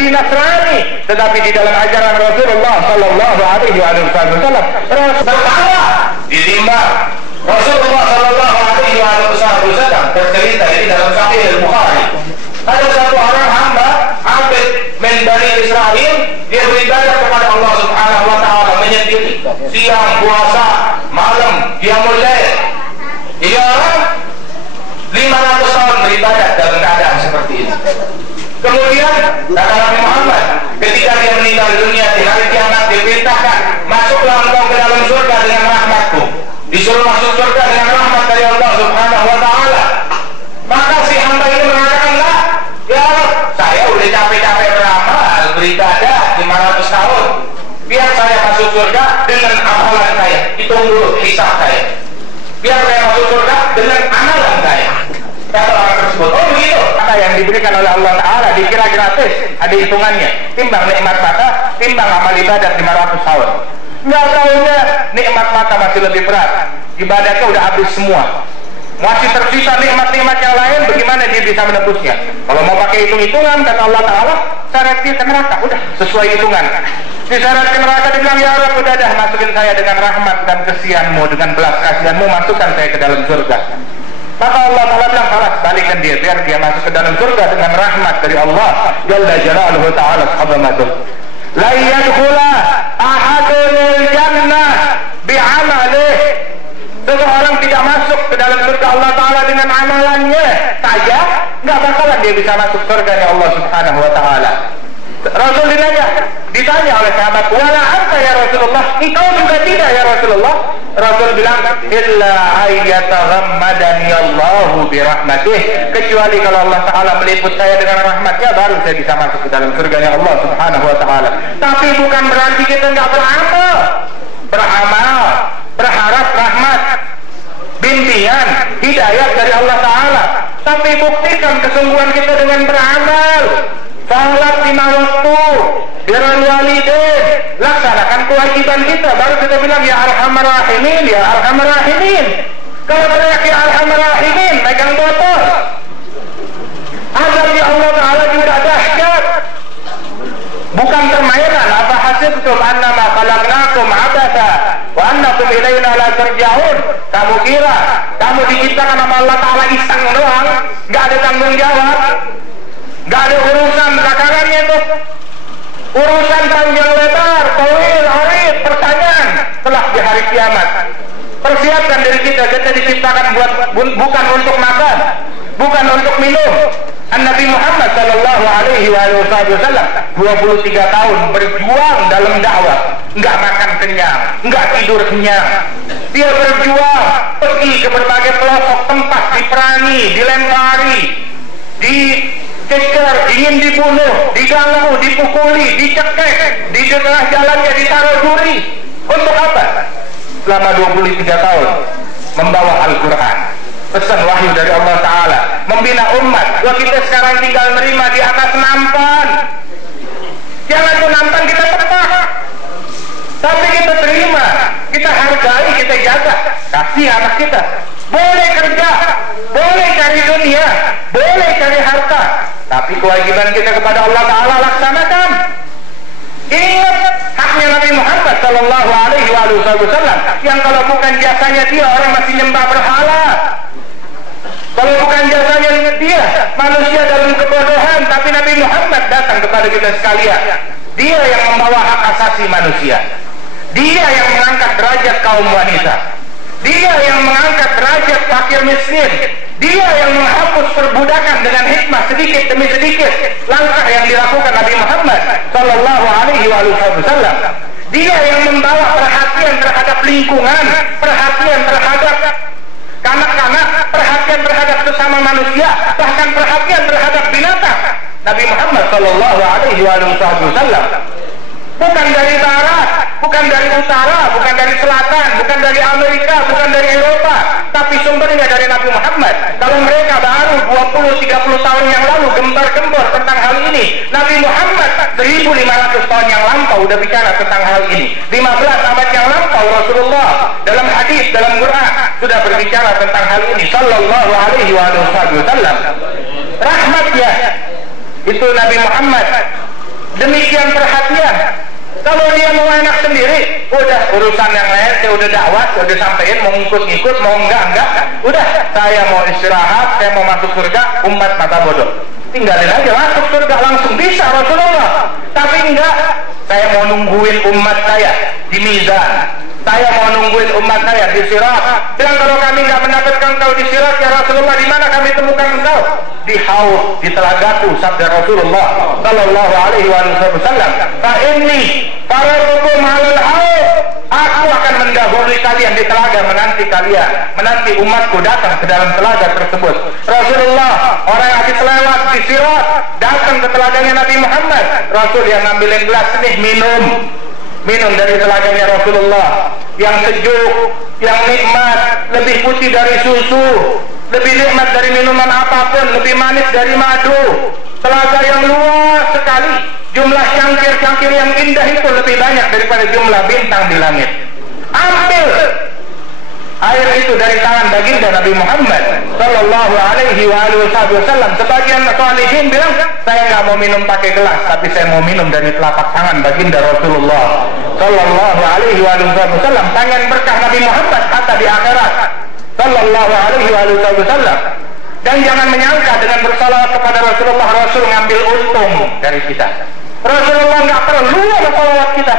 Yahudi Nasrani, tetapi di dalam ajaran Rasulullah Sallallahu Alaihi Wasallam perkara ditimbang. Rasulullah Sallallahu Alaihi Wasallam bercerita di dalam Sahih Al-Bukhari, ada satu orang hamba abid min Bani Israel, dia beribadah kepada Allah Subhanahu Wa Taala menyendiri, siang puasa, malam dia mulai. Dia orang 500 tahun beribadah dalam keadaan seperti ini. Kemudian kata Nabi Muhammad, ketika dia meninggal dunia di hari kiamat, diperintahkan, masuklah engkau ke dalam surga dengan rahmatku. Disuruh masuk surga dengan rahmat dari Allah Subhanahu Wa Taala. Maka si hamba ini mengatakan, lah, ya Allah, saya udah capek-capek beramal, beribadah 500 tahun. Biar saya masuk surga dengan amalan saya. Hitung dulu hisab saya. Biar saya masuk surga dengan amalan saya. Kata orang tersebut, oh begitu. Maka yang diberikan oleh Allah Ta'ala dikira gratis, ada hitungannya. Timbang nikmat mata, timbang amal ibadat 500 tahun. Nggak tahunya nikmat mata masih lebih berat. Ibadahnya udah habis semua. Masih tersisa nikmat-nikmat yang lain, bagaimana dia bisa menebusnya? Kalau mau pakai hitung-hitungan, kata Allah Ta'ala, syarat dia ke neraka, udah sesuai hitungan. Di syarat ke neraka dibilang, ya Allah, udah dah masukin saya dengan rahmat dan kesianmu, dengan belas kasihanmu, masukkan saya ke dalam surga. Maka Allah Ta'ala bilang, salah, balikkan dia, biar dia masuk ke dalam surga dengan rahmat dari Allah Jalla Jalaluhu Ta'ala Subhanahu. La yadkhula ahadul jannah bi'amalih. Seseorang tidak masuk ke dalam surga Allah Ta'ala dengan amalannya saja, nggak bakalan dia bisa masuk surganya Allah Subhanahu Wa Ta'ala. Rasul ditanya oleh sahabat, wala anta ya Rasulullah, engkau juga tidak ya Rasulullah? Rasul bilang, illa ayyataghammadani Allahu birahmatih, kecuali kalau Allah Ta'ala meliput saya dengan rahmatnya, baru saya bisa masuk ke dalam surganya Allah Subhanahu Wa Ta'ala. Tapi bukan berarti kita nggak beramal, berharap rahmat, bimbingan, hidayah dari Allah Ta'ala. Tapi buktikan kesungguhan kita dengan beramal. Salat 5 waktu, birrul walidain, laksanakan kewajiban kita, baru kita bilang ya Arhamar Rahimin, ya Arhamar Rahimin. Kalau teriak ya Arhamar Rahimin, megang botol, azab ya Allah Ta'ala juga dahsyat. Bukan permainan. Apa hasibtum annama khalaqnakum abatha wa annakum ilaina la turja'un? Kamu kira kamu diciptakan sama Allah Ta'ala iseng doang, nggak ada tanggung jawab, nggak ada urusan belakangannya tuh, urusan panjang lebar, tawil, arid, pertanyaan telah di hari kiamat. Persiapkan diri kita diciptakan bukan untuk makan, bukan untuk minum. Nabi Muhammad Sallallahu Alaihi Wasallam 23 tahun berjuang dalam dakwah, nggak makan kenyang, nggak tidur kenyang. Dia berjuang, pergi ke berbagai pelosok tempat, diperangi, dilempari, dikejar, ingin dibunuh, diganggu, dipukuli, dicekek, di tengah jalannya ditaruh duri. Untuk apa? Selama 23 tahun membawa Al-Quran, pesan wahyu dari Allah Ta'ala, membina umat. Wah, kita sekarang tinggal nerima di atas nampan. Jangan tuh nampan kita tebak, tapi kita terima, kita hargai, kita jaga, kasih anak kita. Boleh kerja, boleh cari dunia, boleh cari harta, tapi kewajiban kita kepada Allah Ta'ala laksanakan. Ingat haknya Nabi Muhammad Sallallahu Alaihi Wasallam, yang kalau bukan jasanya dia, orang masih nyembah berhala. Kalau bukan jasanya dia, manusia dalam kebodohan. Tapi Nabi Muhammad datang kepada kita sekalian. Dia yang membawa hak asasi manusia, dia yang mengangkat derajat kaum wanita, dia yang mengangkat derajat fakir miskin, dia yang menghapus perbudakan dengan hikmah sedikit demi sedikit. Langkah yang dilakukan Nabi Muhammad Sallallahu Alaihi Wasallam. Dia yang membawa perhatian terhadap lingkungan, perhatian terhadap kanak-kanak, perhatian terhadap sesama manusia, bahkan perhatian terhadap binatang. Nabi Muhammad Sallallahu Alaihi Wasallam bukan dari barat, bukan dari utara, bukan dari selatan, bukan dari Amerika, bukan dari Eropa, tapi sumbernya dari Nabi Muhammad. Kalau mereka baru 20-30 tahun yang lalu gembar-gembor tentang hal ini, Nabi Muhammad 1500 tahun yang lampau udah bicara tentang hal ini. 15 abad yang lampau Rasulullah dalam hadis, dalam Quran sudah berbicara tentang hal ini. Sallallahu Alaihi Wasallam. Rahmatnya itu Nabi Muhammad demikian perhatian. Kalau dia mau enak sendiri, udah urusan yang lain, saya udah dakwah, udah sampein, mau ngikut-ngikut, mau enggak, udah, saya mau istirahat, saya mau masuk surga, umat mata bodoh. Tinggalin aja, masuk surga langsung bisa Rasulullah. Tapi enggak, saya mau nungguin umat saya di mizan, saya mau nungguin umat saya di sirat. Dan kalau kami nggak mendapatkan kau di sirat, ya Rasulullah, di mana kami temukan engkau? Di haud, di telagaku, sabda Rasulullah sallallahu alaihi wasallam. Fa inni faradukum 'alal haud, aku akan mendahului kalian di telaga, menanti umatku datang ke dalam telaga tersebut. Rasulullah, orang yang habis lewat di sirat, datang ke telaganya Nabi Muhammad. Rasul yang ngambilin gelas nih, minum dari telaganya Rasulullah yang sejuk, yang nikmat, lebih putih dari susu, lebih nikmat dari minuman apapun, lebih manis dari madu. Telaga yang luas sekali, jumlah cangkir-cangkir yang indah itu lebih banyak daripada jumlah bintang di langit. Ambil air itu dari tangan baginda Nabi Muhammad sallallahu alaihi wasallam. Sebagian salihin bilang, saya nggak mau minum pakai gelas, tapi saya mau minum dari telapak tangan baginda Rasulullah sallallahu alaihi wasallam. Tangan berkah Nabi Muhammad hatta di akhirat sallallahu alaihi wasallam. Dan jangan menyangka dengan bersalawat kepada Rasulullah, Rasul ngambil untung dari kita. Rasulullah nggak perlu salawat kita,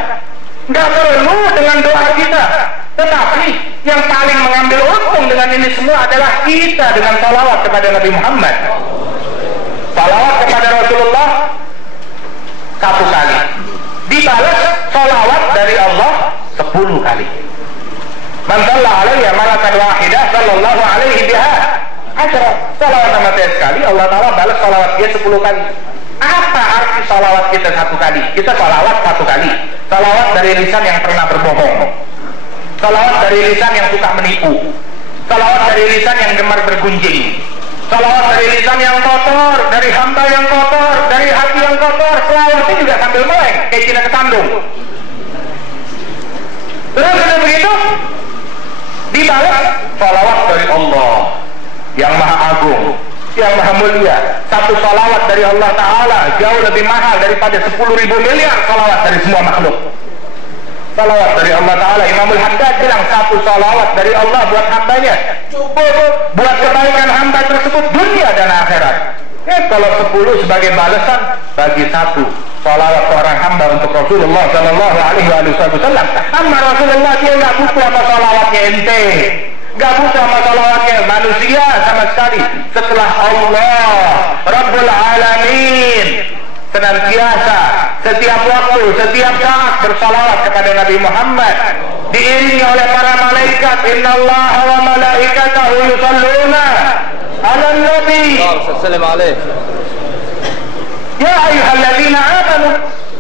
nggak perlu dengan doa kita. Tetapi yang paling mengambil untung dengan ini semua adalah kita dengan salawat kepada Nabi Muhammad. Salawat kepada Rasulullah 1 kali, dibalas salawat dari Allah 10 kali. Man shalla alaiya maratan wahidah sallallahu alaihi biha asyara. Salawat sama saya sekali, Allah Ta'ala balas salawat dia 10 kali. Apa arti salawat kita 1 kali? Kita salawat 1 kali. Salawat dari lisan yang pernah berbohong, salawat dari lisan yang suka menipu, salawat dari lisan yang gemar bergunjing, salawat dari lisan yang kotor, dari hamba yang kotor, dari hati yang kotor. Salawatnya juga sambil meleng kayak Cina kesandung. Terus sudah begitu dibalas salawat dari Allah yang maha agung, yang maha mulia. 1 salawat dari Allah Ta'ala jauh lebih mahal daripada 10.000 miliar salawat dari semua makhluk. Salawat dari Allah Ta'ala, Imamul Haddad bilang 1 salawat dari Allah buat hambanya cukup buat kebaikan hamba tersebut dunia dan akhirat. Kalau 10 sebagai balasan bagi 1 salawat seorang hamba untuk Rasulullah sallallahu alaihi wasallam. Amma Rasulullah dia nggak butuh apa salawatnya ente, nggak butuh sama salawatnya manusia sama sekali. Setelah Allah Rabbul Alamin senantiasa setiap waktu, setiap saat bersalawat kepada Nabi Muhammad, diiringi oleh para malaikat. Innallaha wa malaikatahu yusalluna 'alan nabi sallallahu alaihi. Ya ayyuhalladzina amanu,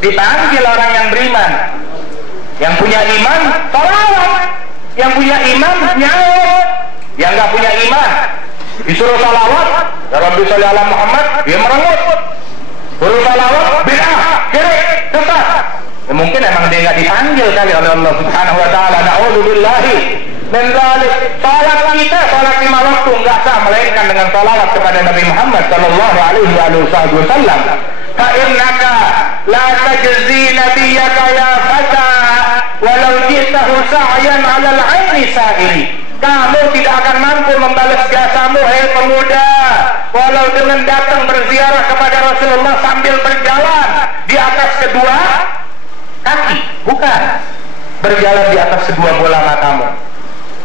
dipanggil orang yang beriman, yang punya iman salawat, yang punya iman nyaut, yang nggak punya iman disuruh salawat ya Rabbi sholli ala Muhammad, dia merengut. Suruh salawat bid'ah, syirik, sesat. Ya, mungkin emang dia nggak dipanggil kali oleh Allah Subhanahu wa Ta'ala. Na'udzubillahi min dzalik. Salat kita, salat 5 waktu nggak sah melainkan dengan salawat kepada Nabi Muhammad sallallahu alaihi wasallam. Fa innaka la tajzi nabiyyaka ya fata walau jitahu sa'yan 'alal 'aini sa'ili. Kamu tidak akan mampu membalas jasamu, hei pemuda, walau dengan datang berziarah kepada Rasulullah sambil berjalan di atas kedua kaki, bukan berjalan di atas kedua bola matamu.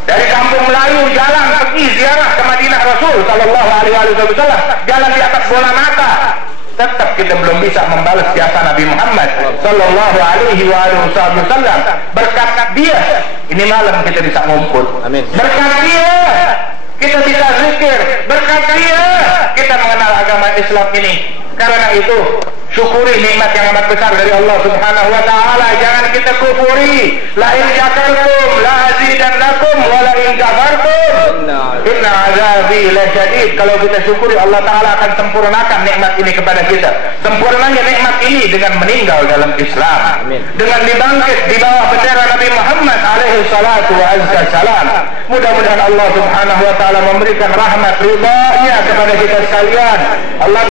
Dari kampung Melayu jalan pergi ziarah ke Madinah Rasul sallallahu alaihi wasallam, jalan di atas bola mata. Tetap kita belum bisa membalas jasa Nabi Muhammad sallallahu alaihi wasallam. Berkat dia ini malam kita bisa ngumpul. Amin. Berkat dia kita bisa zikir. Berkat dia kita mengenal agama Islam ini. Karena itu syukuri nikmat yang amat besar dari Allah Subhanahu wa Ta'ala. Jangan kita kufuri. La in syakartum la azidannakum wa la in kafartum inna azabi lasyadid. Kalau kita syukuri, Allah Ta'ala akan sempurnakan nikmat ini kepada kita. Sempurnanya nikmat ini dengan meninggal dalam Islam. Amin. Dengan dibangkit di bawah bendera Nabi Muhammad alaihi salatu wa azza salam. Mudah-mudahan Allah Subhanahu wa Ta'ala memberikan rahmat ridha-Nya kepada kita sekalian. Allah